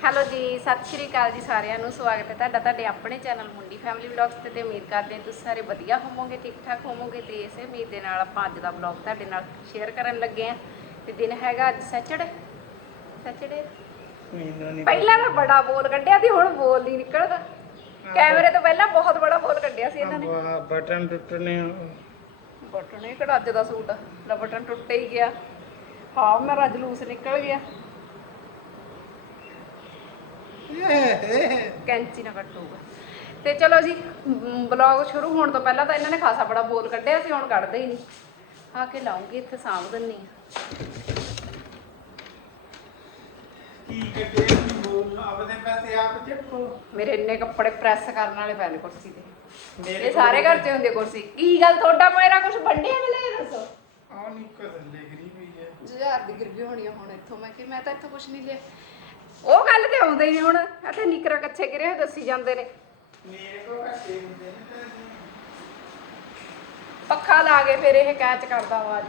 Hello ਜੀ ਸਤਿ ਸ਼੍ਰੀ ਅਕਾਲ ਜੀ ਸਾਰਿਆਂ ਨੂੰ ਸਵਾਗਤ ਹੈ ਤੁਹਾਡਾ ਤੁਹਾਡੇ ਆਪਣੇ ਚੈਨਲ ਮੁੰਡੀ ਫੈਮਿਲੀ ਵਲੌਗਸ ਤੇ ਤੇ ਉਮੀਦ ਕਰਦੇ ਹਾਂ ਤੁਸੀਂ ਸਾਰੇ ਵਧੀਆ ਹੋਵੋਗੇ ਠੀਕ ਠਾਕ ਹੋਵੋਗੇ ਤੇ ਇਸੇ ਉਮੀਦ ਦੇ ਨਾਲ ਆਪਾਂ ਅੱਜ ਦਾ ਵਲੌਗ ਤੁਹਾਡੇ ਨਾਲ ਸ਼ੇਅਰ ਕਰਨ ਲੱਗੇ ਹਾਂ। ਤੇ ਦਿਨ ਹੈਗਾ ਅੱਜ ਸੈਚਰਡੇ। ਸੈਚਰਡੇ? ਪਹਿਲਾਂ ਤਾਂ ਬੜਾ ਬੋਲ ਕੱਢਿਆ ਸੀ ਹੁਣ ਬੋਲ ਨਹੀਂ ਨਿਕਲਦਾ। ਕੈਮਰੇ ਤੋਂ ਪਹਿਲਾਂ ਬਹੁਤ ਬੜਾ ਬੋਲ ਕੱਢਿਆ ਸੀ ਇਹਨਾਂ ਨੇ। ਬਟਨ ਟੁੱਟਨੇ ਬਟਨ ਹੀ ਕਿਹੜਾ ਅੱਜ ਦਾ ਸੂਟ ਲੈ ਬਟਨ ਟੁੱਟ ਹੀ ਗਿਆ। ਹਾਂ ਮੇਰਾ ਜਲੂਸ ਨਿਕਲ ਗਿਆ। ਕੈਂਚੀ ਨਾਲ ਕੱਟੂਗਾ ਤੇ ਚਲੋ ਜੀ ਬਲੌਗ ਸ਼ੁਰੂ ਹੋਣ ਤੋਂ ਪਹਿਲਾਂ ਤਾਂ ਇਹਨਾਂ ਨੇ ਖਾਸਾ ਬੜਾ ਬੋਲ ਕੱਢਿਆ ਸੀ ਹੁਣ ਕੱਢਦੇ ਹੀ ਨਹੀਂ। ਆ ਕੇ ਲਾਉਂਗੀ ਇੱਥੇ ਸਾਂਭ ਦਿੰਨੀ ਆ ਕੀ ਕੱਢੇ ਕੀ ਬੋਲ? ਆਪਦੇ ਪੈਸੇ ਆਪ ਚੱਕੋ। ਮੇਰੇ ਇੰਨੇ ਕੱਪੜੇ ਪ੍ਰੈਸ ਕਰਨ ਵਾਲੇ ਨੇ ਕੁਰਸੀ ਤੇ। ਮੇਰੇ ਇਹ ਸਾਰੇ ਘਰ 'ਚ ਹੁੰਦੀ ਕੁਰਸੀ। ਕੀ ਗੱਲ ਤੁਹਾਡਾ ਮੇਰਾ ਕੁਝ ਵੰਡਿਆ ਮਿਲੇ ਦੱਸੋ? ਆ ਨਿੱਕਾ ਥੱਲੇ ਗਰੀ ਪਈ ਹੈ ਜੁਝਾਰ ਦੀ ਗਿਰਗੀ ਹੋਣੀ ਹੁਣ ਇੱਥੋਂ। ਮੈਂ ਕਿ ਮੈਂ ਤਾਂ ਇੱਥੋਂ ਕੁਝ ਨਹੀਂ ਲਿਆ। ਉਹ ਗੱਲ ਤੇ ਆਉਂਦਾ ਹੀ ਨਹੀਂ ਹੁਣ ਇੱਥੇ ਨਿਕਰਾ ਕੱਛੇ ਗਿਰੇ ਹੋਏ ਦੱਸੀ ਜਾਂਦੇ ਨੇ। ਮੇਰੇ ਕੋਲ ਘੱਟੇ ਹੁੰਦੇ ਨੇ ਤੇ ਪੱਖਾ ਲਾ ਕੇ ਫਿਰ ਇਹ ਕੈਚ ਕਰਦਾ ਆਵਾਜ਼।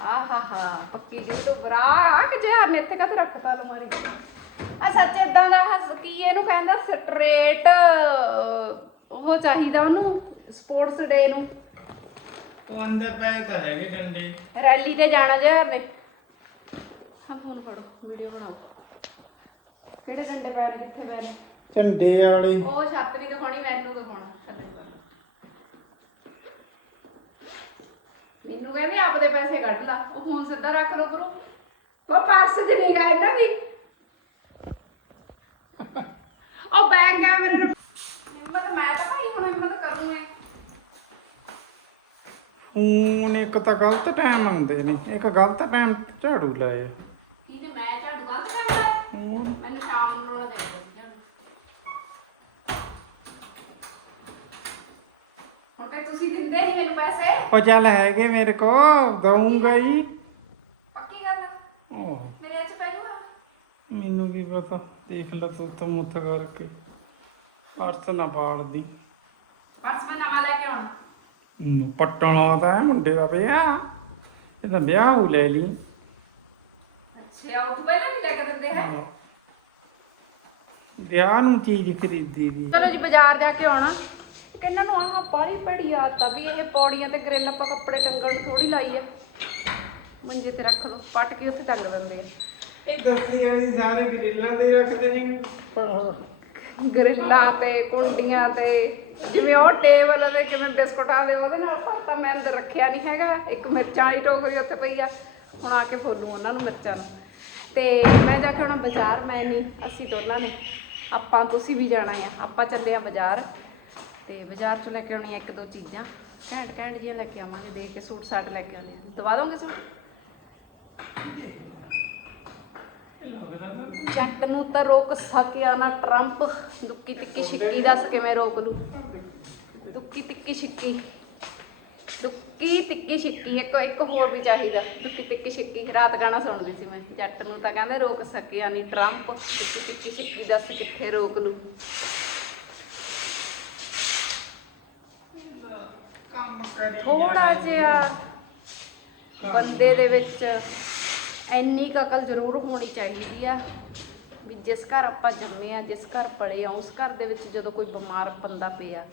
ਆਹਾਹਾ ਪੱਕੀ ਯੂਟਿਊਬਰ। ਆ ਕਿ ਜੇ ਨੇ ਇੱਥੇ ਕਦ ਰੱਖਤਾ ਅਲਮਾਰੀ ਆ ਸੱਚ ਇਦਾਂ ਦਾ ਹੱਸ ਕੀ ਇਹਨੂੰ ਕਹਿੰਦਾ? ਸਟ੍ਰੇਟ ਉਹ ਚਾਹੀਦਾ ਉਹਨੂੰ ਸਪੋਰਟਸ ਡੇ ਨੂੰ। ਉਹ ਅੰਦਰ ਪਏ ਤਾਂ ਹੈਗੇ ਡੰਡੇ। ਰੈਲੀ ਤੇ ਜਾਣਾ ਜਹਰ ਨੇ। ਹਾਂ ਫੋਨ ਫੜੋ ਵੀਡੀਓ ਬਣਾਓ। ਕਿਹੜੇ ਡੰਡੇ ਪੈ ਨੇ ਕਿੱਥੇ ਪੈ ਨੇ ਝੰਡੇ ਵਾਲੇ। ਉਹ ਛੱਤ ਨਹੀਂ ਦਿਖਾਉਣੀ ਮੈਨੂੰ ਦਿਖਾਉਣਾ ਕਰਨਾ ਮੈਨੂੰ ਕਹਿੰਦੇ ਆਪਦੇ ਪੈਸੇ ਕੱਢ ਲਾ ਉਹ ਫੋਨ ਸਿੱਧਾ ਰੱਖ ਲਓ ਕਰੋ। ਉਹ ਪਰਸ ਚ ਨਹੀਂ ਗਾ ਇਹਨਾਂ ਦੀ। ਉਹ ਬੈਗ ਆ ਮੇਰੇ ਨਾਲ। ਹਿੰਮਤ ਮੈਂ ਤਾਂ ਭਾਈ ਹੁਣ ਹਿੰਮਤ ਕਰੂੰ ਮੈਂ ਫੋਨ ਇੱਕ ਤਾਂ ਗਲਤ ਟਾਈਮ ਆਉਂਦੇ ਨੇ ਇੱਕ ਗਲਤ ਟਾਈਮ ਝਾੜੂ ਲਾਏ ਕੀ ਤੇ ਮੈਂ ਝਾੜੂ ਗਲਤ ਕਰਦਾ ਹੋਰ ਮੈਨੂੰ ਸ਼ਾਮ ਨੂੰ ਲਾਉਣਾ ਦੇ ਦਿਓ ਝਾੜੂ ਹੁਣ ਤੇ ਤੁਸੀਂ ਦਿੰਦੇ ਨਹੀਂ ਮੈਨੂੰ ਪੈਸੇ? ਉਹ ਚੱਲ ਹੈਗੇ ਮੇਰੇ ਕੋ ਦਊਂਗਾ ਹੀ। ਪੱਕੀ ਗੱਲ ਆ? ਓਹ। ਮੇਰੇ ਚ ਪੈ ਜੂਗਾ? ਮੈਨੂੰ ਕੀ ਪਤਾ ਦੇਖ ਲੈ ਤੂੰ ਤਾਂ ਮੁੱਥ ਕਰਕੇ। ਪਰਸ ਨਾ ਪਾਲਦੀ ਪਰਸ ਮੈਂ ਨਵਾਂ ਲੈ ਕੇ ਆਉਣਾ। ਨੂੰ ਪੱਟਣ ਤਾਂ ਹੈ ਮੁੰਡੇ ਦਾ ਵਿਆਹ ਇਹ ਤਾਂ ਵਿਆਹ ਹੋ ਲੈ ਲਈ। ਅੱਛਾ ਉਹ ਤੋਂ ਪਹਿਲਾਂ ਨਹੀਂ ਲੈ ਕੇ ਦਿੰਦੇ ਹੈ। ਵਿਆਹ ਨੂੰ ਚੀਜ਼ ਖਰੀਦੀ ਦੀ। ਚਲੋ ਜੀ ਬਾਜ਼ਾਰ ਜਾ ਕੇ ਆਉਣਾ। ਕਿ ਇਹਨਾਂ ਨੂੰ ਆਹ ਬਾਰੀ ਪੜੀ ਆਦਤ ਆ ਵੀ ਇਹ ਪੌੜੀਆਂ ਤੇ ਗ੍ਰਿਲ ਆਪਾਂ ਕੱਪੜੇ ਟੰਗਣ ਨੂੰ ਥੋੜੀ ਲਾਈ ਆ। ਮੰਜੇ ਤੇ ਰੱਖ ਲਓ ਪੱਟ ਕੇ ਉੱਥੇ ਟੰਗ ਦਿੰਦੇ ਆ। ਇਹ ਦੱਸੀ ਵਾਲੀ ਸਾਰੇ ਗਰਿੱਲਾਂ ਦੇ ਰੱਖਦੇ ਨੇ। ਗਰਿੱਲਾਂ ਤੇ ਕੁੰਡੀਆਂ ਤੇ ਜਿਵੇਂ ਉਹ ਟੇਬਲ ਤੇ ਕਿਵੇਂ ਬਿਸਕੁਟਾਂ ਦੇ ਉਹਦੇ ਨਾਲ ਭਰਤਾ ਮੈਂ ਅੰਦਰ ਰੱਖਿਆ ਨਹੀਂ ਹੈਗਾ। ਇੱਕ ਮਿਰਚਾਂ ਵਾਲੀ ਟੋਕਰੀ ਉੱਥੇ ਪਈ ਆ। ਹੁਣ ਆ ਕੇ ਫੋਲੂ ਉਹਨਾਂ ਨੂੰ ਮਿਰਚਾਂ ਨੂੰ। ਤੇ ਮੈਂ ਜਾ ਕੇ ਆਉਣਾ ਬਾਜ਼ਾਰ ਮੈਂ ਨਹੀਂ ਅਸੀਂ ਦੋਨਾਂ ਨੇ। ਆਪਾਂ ਤੁਸੀਂ ਵੀ ਜਾਣਾ ਆ। ਆਪਾਂ ਚੱਲੇ ਆ ਬਾਜ਼ਾਰ। ਤੇ ਬਾਜ਼ਾਰ ਚੋਂ ਲੈ ਕੇ ਆਉਣੀ ਇੱਕ ਦੋ ਚੀਜ਼ਾਂ। ਘੈਂਟ ਘੈਂਟ ਜਿਹੀਆਂ ਲੈ ਕੇ ਆਵਾਂਗੇ, ਦੇਖ ਕੇ ਸੂਟ ਸਾਟ ਲੈ ਕੇ ਆਉਂਦੇ ਆ ਦਵਾ ਦੋਗੇ ਸੂਟ? ਜੱਟ ਨੂੰ ਤਾਂ ਰੋਕ ਸਕਿਆ ਨਾ ਟਰੰਪ। ਦੁੱਕੀ ਤਿੱਕੀ ਛਿੱਕੀ ਦੱਸ ਕਿਵੇਂ ਰੋਕ ਲੂ ਦੁੱਕੀ ਤਿੱਕੀ ਛਿੱਕੀ। ਦੁੱਕੀ ਤਿੱਕੀ ਛਿੱਕੀ, ਇੱਕ ਇੱਕ ਹੋਰ ਵੀ ਚਾਹੀਦਾ। ਦੁੱਕੀ ਤਿੱਕੀ ਛਿੱਕੀ, ਰਾਤ ਗਾਣਾ ਸੁਣਦੀ ਸੀ ਮੈਂ। ਜੱਟ ਨੂੰ ਤਾਂ ਕਹਿੰਦੇ ਰੋਕ ਸਕਿਆ ਨਹੀਂ ਟਰੰਪ। ਦੁੱਕੀ ਤਿੱਕੀ ਛਿੱਕੀ ਦੱਸ ਕਿੱਥੇ ਰੋਕ ਲੂ ਕੰਮ ਕਰੀ ਥੋੜਾ ਜਿਹਾ ਬੰਦੇ ਦੇ ਵਿੱਚ ਇੰਨੀ ਕਕਲ ਜ਼ਰੂਰ ਹੋਣੀ ਚਾਹੀਦੀ ਆ ਵੀ ਜਿਸ ਘਰ ਆਪਾਂ ਜੰਮੇ ਆ, ਜਿਸ ਘਰ ਪਲੇ ਆ, ਉਸ ਘਰ ਦੇ ਵਿੱਚ ਜਦੋਂ ਕੋਈ ਬਿਮਾਰ ਬੰਦਾ ਪਿਆ,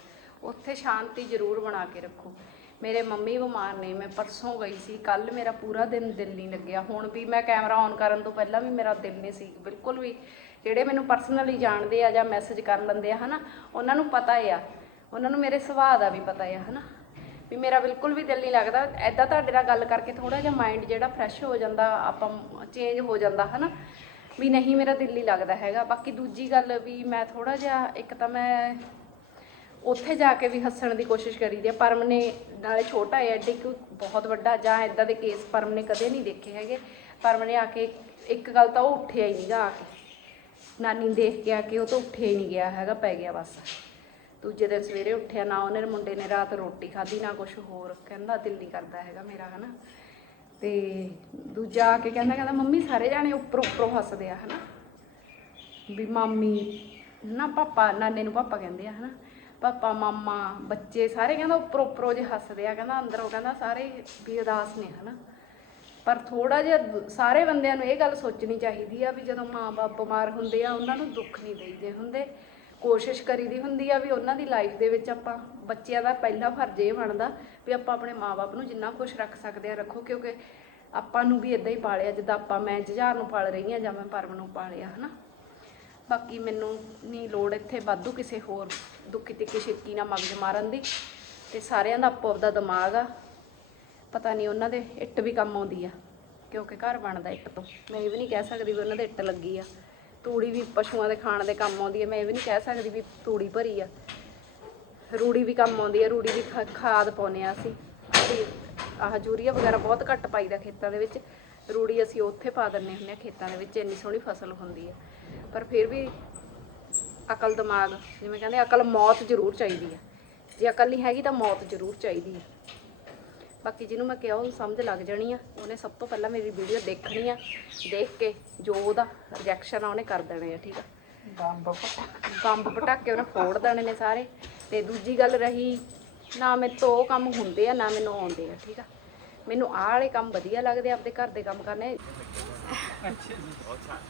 ਉੱਥੇ ਸ਼ਾਂਤੀ ਜ਼ਰੂਰ ਬਣਾ ਕੇ ਰੱਖੋ। ਮੇਰੇ ਮੰਮੀ ਬਿਮਾਰ ਨੇ, ਮੈਂ ਪਰਸੋਂ ਗਈ ਸੀ ਕੱਲ ਮੇਰਾ ਪੂਰਾ ਦਿਨ ਦਿਲ ਨਹੀਂ ਲੱਗਿਆ। ਹੁਣ ਵੀ ਮੈਂ ਕੈਮਰਾ ਔਨ ਕਰਨ ਤੋਂ ਪਹਿਲਾਂ ਵੀ ਮੇਰਾ ਦਿਲ ਨਹੀਂ ਸੀ, ਬਿਲਕੁਲ ਵੀ ਜਿਹੜੇ ਮੈਨੂੰ ਪਰਸਨਲੀ ਜਾਣਦੇ ਆ ਜਾਂ ਮੈਸੇਜ ਕਰ ਲੈਂਦੇ ਆ, ਹਨਾ, ਉਹਨਾਂ ਨੂੰ ਪਤਾ ਆ। ਉਹਨਾਂ ਨੂੰ ਮੇਰੇ ਸੁਭਾਅ ਦਾ ਵੀ ਪਤਾ ਆ, ਹਨਾ। ਵੀ ਮੇਰਾ ਬਿਲਕੁਲ ਵੀ ਦਿਲ ਨਹੀਂ ਲੱਗਦਾ। ਐਦਾਂ ਤੁਹਾਡੇ ਨਾਲ ਗੱਲ ਕਰਕੇ ਥੋੜਾ ਜਿਹਾ ਮਾਈਂਡ ਜਿਹੜਾ ਫਰੈਸ਼ ਹੋ ਜਾਂਦਾ, ਆਪਾਂ ਚੇਂਜ ਹੋ ਜਾਂਦਾ, ਹਨਾ? ਵੀ ਨਹੀਂ, ਮੇਰਾ ਦਿਲ ਨਹੀਂ ਲੱਗਦਾ ਹੈਗਾ। ਬਾਕੀ ਦੂਜੀ ਗੱਲ ਵੀ ਮੈਂ ਥੋੜਾ ਜਿਹਾ, ਇੱਕ ਤਾਂ ਮੈਂ ਉੱਥੇ ਜਾ ਕੇ ਵੀ ਹੱਸਣ ਦੀ ਕੋਸ਼ਿਸ਼ ਕਰੀਦੀ ਆ। ਪਰਮ ਨੇ ਨਾਲੇ ਛੋਟਾ ਹੈ, ਐਡੀ ਕੋਈ ਬਹੁਤ ਵੱਡਾ, ਜਾਂ ਐਦਾਂ ਦੇ ਕੇਸ ਪਰਮ ਨੇ ਕਦੇ ਨਹੀਂ ਦੇਖੇ ਹੈਗੇ। ਪਰਮ ਨੇ ਆ ਕੇ ਇੱਕ ਗੱਲ ਤਾਂ ਉਹ ਉੱਠਿਆ ਹੀ ਨਹੀਂਗਾ ਆ ਕੇ। ਨਾਨੀ ਦੇਖ ਕੇ ਆ ਕੇ ਉਹ ਤਾਂ ਉੱਠਿਆ ਹੀ ਨਹੀਂ ਗਿਆ ਹੈਗਾ, ਪੈ ਗਿਆ ਬਸ। ਦੂਜੇ ਦਿਨ ਸਵੇਰੇ ਉੱਠਿਆ, ਨਾ ਉਹਨੇ ਮੁੰਡੇ ਨੇ ਰਾਤ ਰੋਟੀ ਖਾਧੀ, ਨਾ ਕੁਝ ਹੋਰ। ਕਹਿੰਦਾ ਦਿਲ ਨਹੀਂ ਕਰਦਾ ਹੈਗਾ ਮੇਰਾ, ਹਨਾ। ਤੇ ਦੂਜਾ ਆ ਕੇ ਕਹਿੰਦਾ ਕਹਿੰਦਾ, ਮੰਮੀ, ਸਾਰੇ ਜਾਣੇ ਉੱਪਰ, ਉੱਪਰੋਂ ਹੱਸਦੇ ਆ, ਹਨਾ। ਵੀ ਮਾਮੀ, ਨਾ ਪਾਪਾ, ਨਾਨੇ ਨੂੰ ਪਾਪਾ ਕਹਿੰਦੇ ਆ, ਹਨਾ। ਪਾਪਾ, ਮਾਮਾ, ਬੱਚੇ ਸਾਰੇ ਕਹਿੰਦਾ ਉੱਪਰੋਂ ਉੱਪਰੋਂ ਜੇ ਹੱਸਦੇ ਆ, ਕਹਿੰਦਾ ਅੰਦਰੋਂ, ਕਹਿੰਦਾ ਸਾਰੇ ਵੀ ਉਦਾਸ ਨੇ, ਹਨਾ। ਪਰ ਥੋੜਾ ਜਿਹਾ ਸਾਰੇ ਬੰਦਿਆਂ ਨੂੰ ਇਹ ਗੱਲ ਸੋਚਣੀ ਚਾਹੀਦੀ ਆ ਵੀ ਜਦੋਂ ਮਾਂ-ਬਾਪ ਬਿਮਾਰ ਹੁੰਦੇ ਆ, ਉਹਨਾਂ ਨੂੰ ਦੁੱਖ ਨਹੀਂ ਦੇਈਦੇ ਹੁੰਦੇ। ਕੋਸ਼ਿਸ਼ ਕਰੀਦੀ ਹੁੰਦੀ ਆ ਵੀ ਉਹਨਾਂ ਦੀ ਲਾਈਫ ਦੇ ਵਿੱਚ ਆਪਾਂ ਬੱਚਿਆਂ ਦਾ ਪਹਿਲਾ ਫਰਜ਼ ਇਹ ਬਣਦਾ ਵੀ ਆਪਾਂ ਆਪਣੇ ਮਾਂ-ਬਾਪ ਨੂੰ ਜਿੰਨਾ ਖੁਸ਼ ਰੱਖ ਸਕਦੇ ਆ, ਰੱਖੋ, ਕਿਉਂਕਿ ਆਪਾਂ ਨੂੰ ਵੀ ਇਦਾਂ ਹੀ ਪਾਲਿਆ, ਜਿੱਦਾਂ ਆਪਾਂ ਮੈਂ ਜੁਝਾਰ ਨੂੰ ਪਾਲ ਰਹੀ ਆ ਜਾਂ ਮੈਂ ਪਰਮ ਨੂੰ ਪਾਲਿਆ, ਹਨਾ? ਬਾਕੀ ਮੈਨੂੰ ਨਹੀਂ ਲੋੜ ਇੱਥੇ ਵਾਧੂ ਕਿਸੇ ਹੋਰ ਦੁੱਖੀ ਤਿੱਖੀ ਛਿੱਕੀ ਨਾਲ ਮਗਜ ਮਾਰਨ ਦੀ ਤੇ ਸਾਰਿਆਂ ਦਾ ਆਪੋ ਆਪਦਾ ਦਿਮਾਗ ਆ। ਪਤਾ ਨਹੀਂ ਉਹਨਾਂ ਦੇ ਇੱਟ ਵੀ ਕੰਮ ਆਉਂਦੀ ਆ, ਕਿਉਂਕਿ ਘਰ ਬਣਦਾ ਇੱਟ ਤੋਂ। ਮੈਂ ਇਹ ਵੀ ਨਹੀਂ ਕਹਿ ਸਕਦੀ ਵੀ ਉਹਨਾਂ ਦੇ ਇੱਟ ਲੱਗੀ ਆ। ਤੂੜੀ ਵੀ ਪਸ਼ੂਆਂ ਦੇ ਖਾਣ ਦੇ ਕੰਮ ਆਉਂਦੀ ਹੈ, ਮੈਂ ਇਹ ਵੀ ਨਹੀਂ ਕਹਿ ਸਕਦੀ ਵੀ ਤੂੜੀ ਭਰੀ ਆ। ਰੂੜੀ ਵੀ ਕੰਮ ਆਉਂਦੀ ਹੈ ਰੂੜੀ ਵੀ ਖਾ- ਖਾਦ ਪਾਉਂਦੇ ਆ ਅਸੀਂ। ਤੇ ਆਹ ਯੂਰੀਆ ਵਗੈਰਾ ਬਹੁਤ ਘੱਟ ਪਾਈਦਾ ਖੇਤਾਂ ਦੇ ਵਿੱਚ। ਰੂੜੀ ਅਸੀਂ ਉੱਥੇ ਪਾ ਦਿੰਦੇ ਹੁੰਦੇ ਆ ਖੇਤਾਂ ਦੇ ਵਿੱਚ, ਇੰਨੀ ਸੋਹਣੀ ਫਸਲ ਹੁੰਦੀ ਹੈ ਪਰ ਫਿਰ ਵੀ ਅਕਲ ਦਿਮਾਗ, ਜਿਵੇਂ ਕਹਿੰਦੇ ਅਕਲ ਮੌਤ ਜ਼ਰੂਰ ਚਾਹੀਦੀ ਹੈ ਜੇ ਅਕਲ ਨਹੀਂ ਹੈਗੀ ਤਾਂ ਮੌਤ ਜ਼ਰੂਰ ਚਾਹੀਦੀ ਹੈ ਬਾਕੀ ਜਿਹਨੂੰ ਮੈਂ ਕਿਹਾ ਉਹਨੂੰ ਸਮਝ ਲੱਗ ਜਾਣੀ ਆ। ਉਹਨੇ ਸਭ ਤੋਂ ਪਹਿਲਾਂ ਮੇਰੀ ਵੀਡੀਓ ਦੇਖਣੀ ਆ। ਦੇਖ ਕੇ ਜੋ ਉਹਦਾ ਰਿਐਕਸ਼ਨ ਆ ਉਹਨੇ ਕਰ ਦੇਣੇ ਆ ਠੀਕ ਆ। ਬੰਬ ਬੰਬ ਪਟਾਕੇ ਉਹਨੇ ਫੋੜ ਦੇਣੇ ਨੇ ਸਾਰੇ। ਤੇ ਦੂਜੀ ਗੱਲ ਰਹੀ ਨਾ ਮੇਰੇ ਤੋਂ ਉਹ ਕੰਮ ਹੁੰਦੇ ਆ ਨਾ ਮੈਨੂੰ ਆਉਂਦੇ ਆ ਠੀਕ ਆ। ਮੈਨੂੰ ਆਹ ਵਾਲੇ ਕੰਮ ਵਧੀਆ ਲੱਗਦੇ ਆ ਆਪਦੇ ਘਰ ਦੇ ਕੰਮ ਕਰਨੇ। ਅੱਛਾ ਜੀ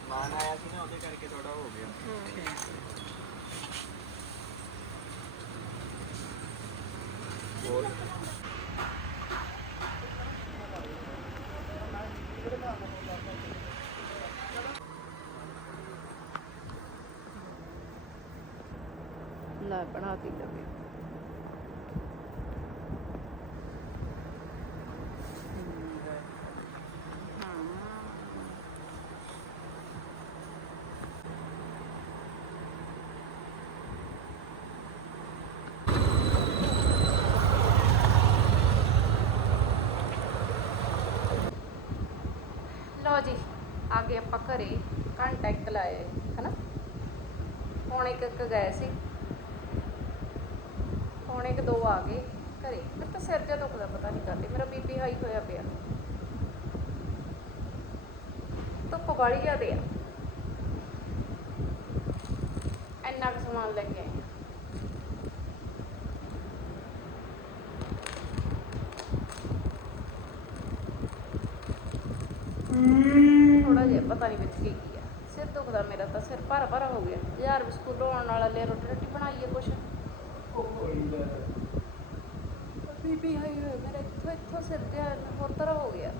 ਮਾਨ ਆਇਆ ਸੀ ਨਾ ਉਹਦੇ ਕਰਕੇ ਥੋੜਾ ਹੋ ਗਿਆ ਹੋਰ? ਲੈ ਬਣਾ ਕੇ ਲਵੇ ਲਓ ਜੀ, ਆ ਗਏ ਆਪਾਂ ਘਰੇ ਘੰਟਾ ਇੱਕ ਲਾਇਆ ਹਨਾ? ਹੁਣ ਇੱਕ ਇੱਕ ਗਏ ਸੀ। ਪੌਣੇ ਕੁ ਦੋ ਆ ਗਏ ਘਰੇ। ਮੇਰੇ ਤਾਂ ਸਿਰ ਜਿਹਾ ਦੁਖਦਾ ਪਤਾ ਨਹੀਂ ਕਰਦੀ। ਮੇਰਾ ਬੀਪੀ ਹਾਈ ਹੋਇਆ ਪਿਆ। ਧੁੱਪ ਵਾਲੀ ਜ਼ਿਆਦੇ ਆ। ਇੰਨਾ ਕੁ ਸਮਾਨ ਲੈ ਕੇ ਆਏ। ਥੋੜਾ ਜਿਹਾ ਪਤਾ ਨਹੀਂ ਵਿੱਚ ਕੀ ਕੀ ਆ। ਸਿਰ ਦੁਖਦਾ ਮੇਰਾ ਤਾਂ। ਸਿਰ ਭਰ ਭਰ ਹੋ ਗਿਆ। ਯਾਰ ਸਕੂਲੋਂ ਆਉਣ ਵਾਲਾ ਲੈ ਰੋਟੀ ਰੋਟੀ ਬਣਾਈਏ ਕੁਛ। ਬੀਬੀ ਹਾਈ ਹੋਇਆ ਮੇਰਾ ਇੱਥੋਂ ਇੱਥੋਂ ਸਿਰ ਜਿਹਾ ਹੋਰ ਤਰ੍ਹਾਂ ਹੋ ਗਿਆ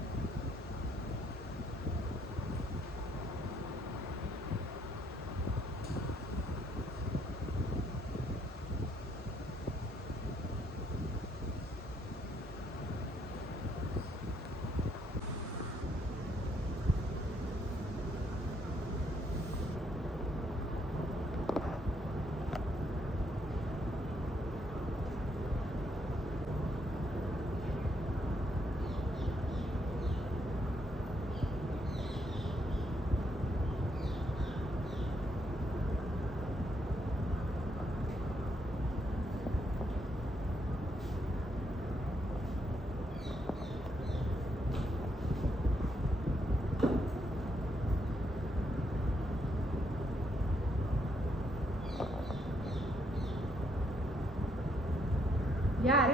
ਯਾਰ